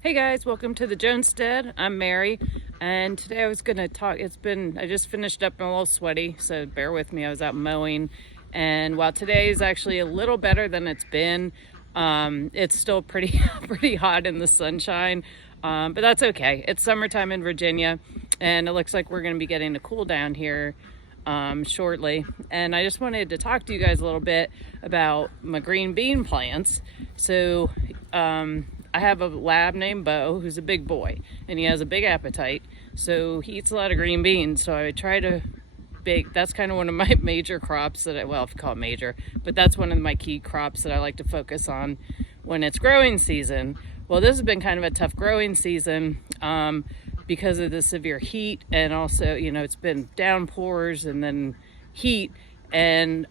Hey guys, welcome to the Jonestead. I'm Mary, and today I was gonna talk. I just finished up. I'm a little sweaty, so bear with me. I was out mowing, and while today is actually a little better than it's been, it's still pretty pretty hot in the sunshine, but that's okay. It's summertime in Virginia, and it looks like we're gonna be getting a cool down here shortly. And I just wanted to talk to you guys a little bit about my green bean plants. So I have a lab named Bo who's a big boy, and he has a big appetite, so he eats a lot of green beans. So I try to bake. That's kind of one of my major crops that well, if you call it major, but that's one of my key crops that I like to focus on when it's growing season. Well, this has been kind of a tough growing season because of the severe heat, and also, you know, it's been downpours and then heat. And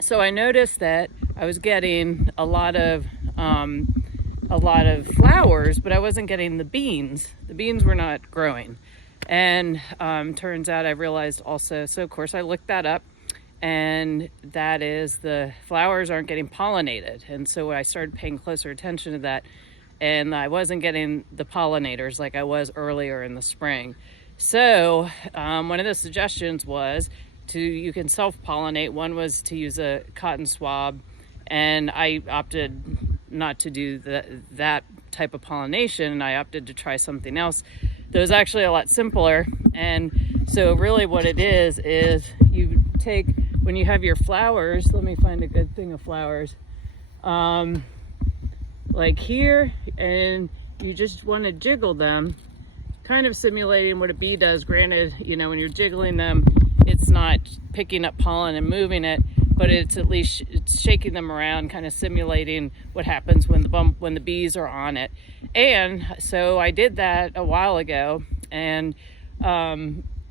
so I noticed that I was getting a lot of flowers, but I wasn't getting the beans. The beans were not growing. And turns out I realized also, so of course I looked that up, and that is the flowers aren't getting pollinated. And so I started paying closer attention to that, and I wasn't getting the pollinators like I was earlier in the spring. So one of the suggestions was you can self-pollinate. One was to use a cotton swab, and I opted not to do that type of pollination, and I opted to try something else that was actually a lot simpler. And so really what it is you take, when you have your flowers, let me find a good thing of flowers, like here, and you just want to jiggle them, kind of simulating what a bee does. Granted, you know, when you're jiggling them, it's not picking up pollen and moving it, but it's at least it's shaking them around, kind of simulating what happens when the bees are on it. And so I did that a while ago, and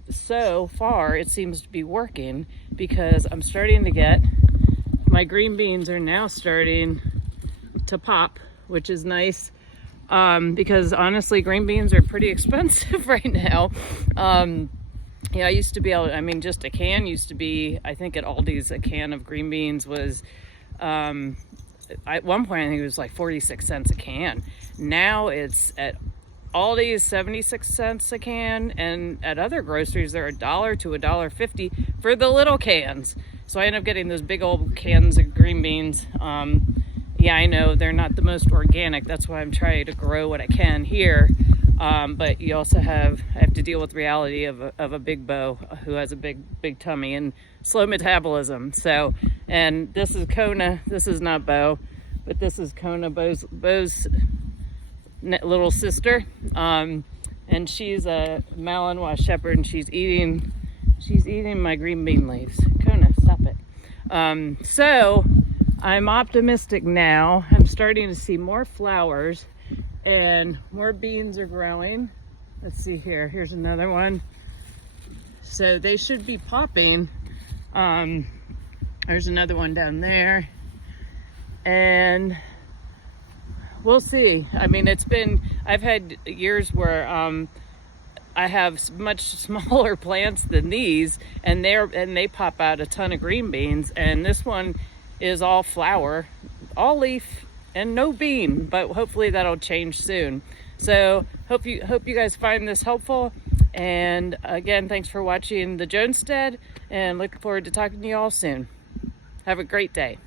so far it seems to be working, because I'm starting to get, my green beans are now starting to pop, which is nice, because honestly green beans are pretty expensive right now. Yeah, I used to be able, I mean, just a can used to be, I think at Aldi's, a can of green beans was, at one point, I think it was like 46 cents a can. Now it's at Aldi's 76 cents a can, and at other groceries, they're $1 to $1.50 for the little cans. So I end up getting those big old cans of green beans. Yeah, I know they're not the most organic. That's why I'm trying to grow what I can here. But you also I have to deal with reality of a big Bo who has a big tummy and slow metabolism. So, and this is Kona. This is not Bo, but this is Kona, Bo's little sister. And she's a Malinois shepherd, and she's eating my green bean leaves. Kona, stop it. So I'm optimistic now. I'm starting to see more flowers, and more beans are growing. Let's see here. Here's another one. So they should be popping. There's another one down there. And we'll see. I mean, I've had years where I have much smaller plants than these, and they pop out a ton of green beans. And this one is all flower, all leaf, and no bean, but hopefully that'll change soon. So hope you guys find this helpful. And again, thanks for watching the Jonestead, and look forward to talking to you all soon. Have a great day.